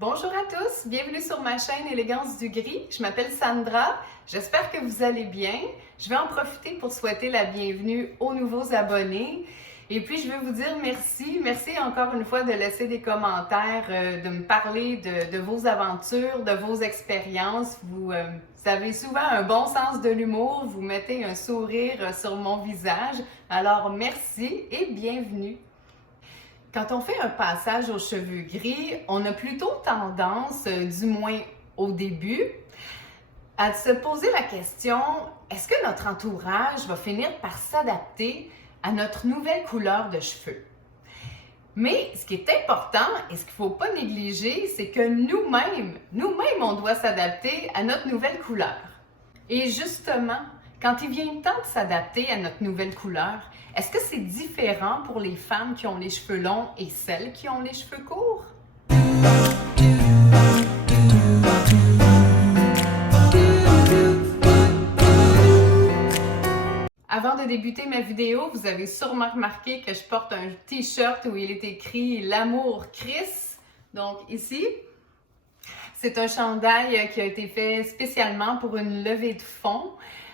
Bonjour à tous, bienvenue sur ma chaîne Élégance du Gris. Je m'appelle Sandra, j'espère que vous allez bien. Je vais en profiter pour souhaiter la bienvenue aux nouveaux abonnés. Et puis, je veux vous dire merci. Merci encore une fois de laisser des commentaires, de me parler de vos aventures, de vos expériences. Vous avez souvent un bon sens de l'humour, vous mettez un sourire sur mon visage. Alors, merci et bienvenue. Quand on fait un passage aux cheveux gris, on a plutôt tendance, du moins au début, à se poser la question, est-ce que notre entourage va finir par s'adapter à notre nouvelle couleur de cheveux? Mais ce qui est important et ce qu'il ne faut pas négliger, c'est que nous-mêmes, on doit s'adapter à notre nouvelle couleur. Et justement, quand il vient le temps de s'adapter à notre nouvelle couleur, est-ce que c'est différent pour les femmes qui ont les cheveux longs et celles qui ont les cheveux courts? Avant de débuter ma vidéo, vous avez sûrement remarqué que je porte un t-shirt où il est écrit « L'amour Chris ». Donc ici, c'est un chandail qui a été fait spécialement pour une levée de fonds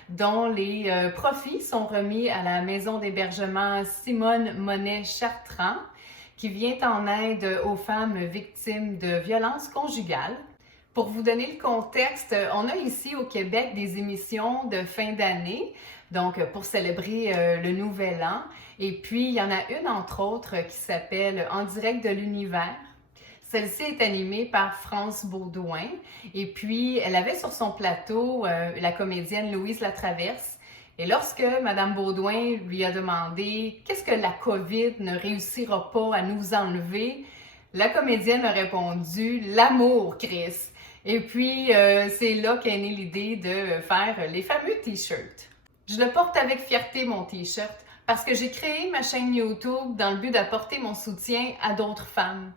dont les profits sont remis à la maison d'hébergement Simone Monet Chartrand, qui vient en aide aux femmes victimes de violences conjugales. Pour vous donner le contexte, on a ici au Québec des émissions de fin d'année, donc pour célébrer le Nouvel An. Et puis, il y en a une, entre autres, qui s'appelle « En direct de l'univers ». Celle-ci est animée par France Baudouin et puis elle avait sur son plateau la comédienne Louise Latraverse. Et lorsque Mme Baudouin lui a demandé « Qu'est-ce que la COVID ne réussira pas à nous enlever ?» la comédienne a répondu « L'amour, Chris ». Et puis c'est là qu'est née l'idée de faire les fameux t-shirts. Je le porte avec fierté, mon t-shirt, parce que j'ai créé ma chaîne YouTube dans le but d'apporter mon soutien à d'autres femmes.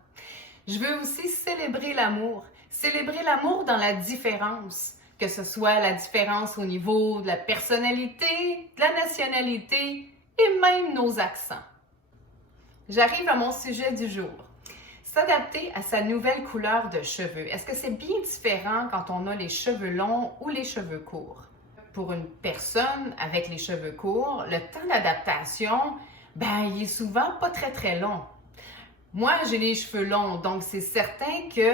Je veux aussi célébrer l'amour dans la différence, que ce soit la différence au niveau de la personnalité, de la nationalité et même nos accents. J'arrive à mon sujet du jour. S'adapter à sa nouvelle couleur de cheveux. Est-ce que c'est bien différent quand on a les cheveux longs ou les cheveux courts? Pour une personne avec les cheveux courts, le temps d'adaptation, il est souvent pas très long. Moi, j'ai les cheveux longs, donc c'est certain que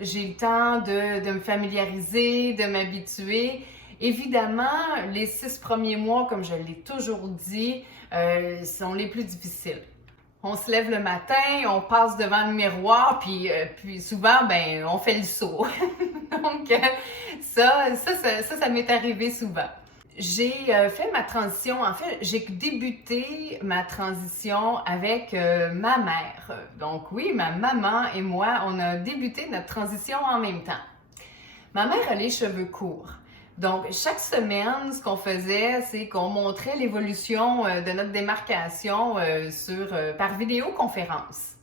j'ai le temps de me familiariser, de m'habituer. Évidemment, les 6 premiers mois, comme je l'ai toujours dit, sont les plus difficiles. On se lève le matin, on passe devant le miroir, puis souvent, on fait le saut. Donc, ça m'est arrivé souvent. J'ai fait ma transition, en fait, j'ai débuté ma transition avec ma mère. Donc oui, ma maman et moi, on a débuté notre transition en même temps. Ma mère a les cheveux courts. Donc, chaque semaine, ce qu'on faisait, c'est qu'on montrait l'évolution de notre démarcation par vidéoconférence.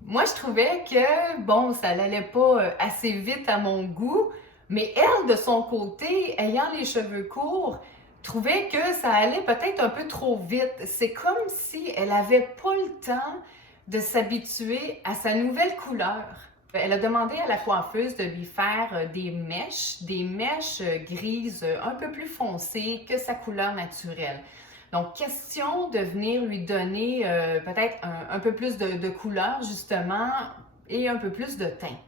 Moi, je trouvais que, ça n'allait pas assez vite à mon goût, mais elle, de son côté, ayant les cheveux courts, trouvait que ça allait peut-être un peu trop vite. C'est comme si elle n'avait pas le temps de s'habituer à sa nouvelle couleur. Elle a demandé à la coiffeuse de lui faire des mèches grises un peu plus foncées que sa couleur naturelle. Donc, question de venir lui donner peut-être un peu plus de couleur, justement, et un peu plus de teint.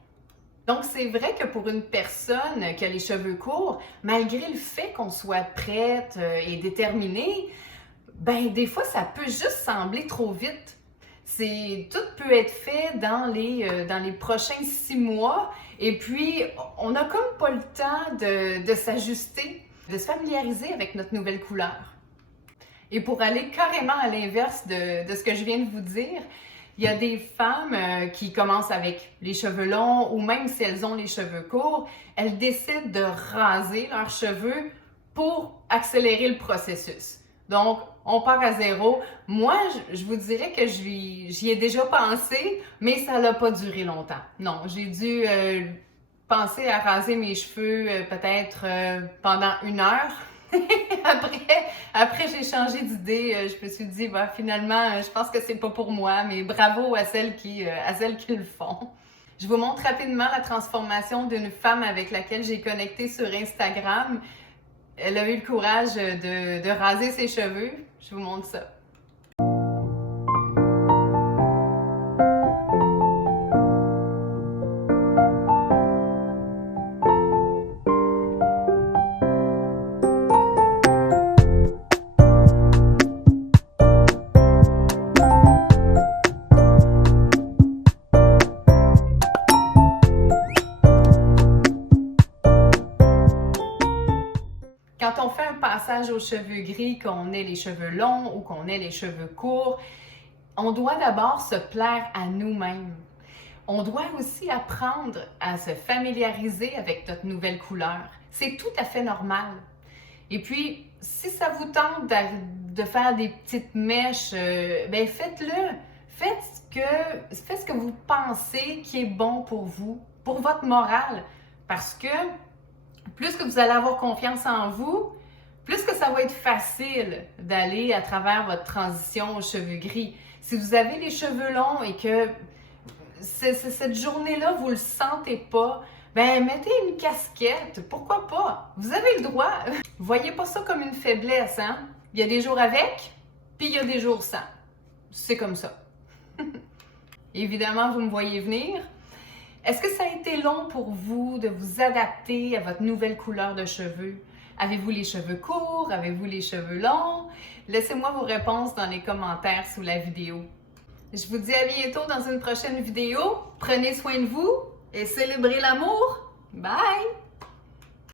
Donc, c'est vrai que pour une personne qui a les cheveux courts, malgré le fait qu'on soit prête et déterminée, des fois, ça peut juste sembler trop vite. Tout peut être fait dans les prochains 6 mois et puis on n'a comme pas le temps de s'ajuster, de se familiariser avec notre nouvelle couleur. Et pour aller carrément à l'inverse de ce que je viens de vous dire, il y a des femmes qui commencent avec les cheveux longs ou même si elles ont les cheveux courts, elles décident de raser leurs cheveux pour accélérer le processus. Donc, on part à zéro. Moi, je vous dirais que j'y ai déjà pensé, mais ça n'a pas duré longtemps. Non, j'ai dû penser à raser mes cheveux peut-être pendant 1 heure. Après j'ai changé d'idée. Je me suis dit, finalement, je pense que c'est pas pour moi, mais bravo à celles qui le font. Je vous montre rapidement la transformation d'une femme avec laquelle j'ai connecté sur Instagram. Elle a eu le courage de raser ses cheveux. Je vous montre ça. Quand on fait un passage aux cheveux gris, qu'on ait les cheveux longs ou qu'on ait les cheveux courts, on doit d'abord se plaire à nous-mêmes. On doit aussi apprendre à se familiariser avec notre nouvelle couleur. C'est tout à fait normal. Et puis, si ça vous tente de faire des petites mèches, ben faites-le. Faites ce que vous pensez qui est bon pour vous, pour votre morale. Parce que plus que vous allez avoir confiance en vous, plus que ça va être facile d'aller à travers votre transition aux cheveux gris. Si vous avez les cheveux longs et que cette journée-là, vous ne le sentez pas, ben mettez une casquette, pourquoi pas? Vous avez le droit. Voyez pas ça comme une faiblesse, hein? Il y a des jours avec, puis il y a des jours sans. C'est comme ça. Évidemment, vous me voyez venir. Est-ce que ça a été long pour vous de vous adapter à votre nouvelle couleur de cheveux? Avez-vous les cheveux courts? Avez-vous les cheveux longs? Laissez-moi vos réponses dans les commentaires sous la vidéo. Je vous dis à bientôt dans une prochaine vidéo. Prenez soin de vous et célébrez l'amour. Bye!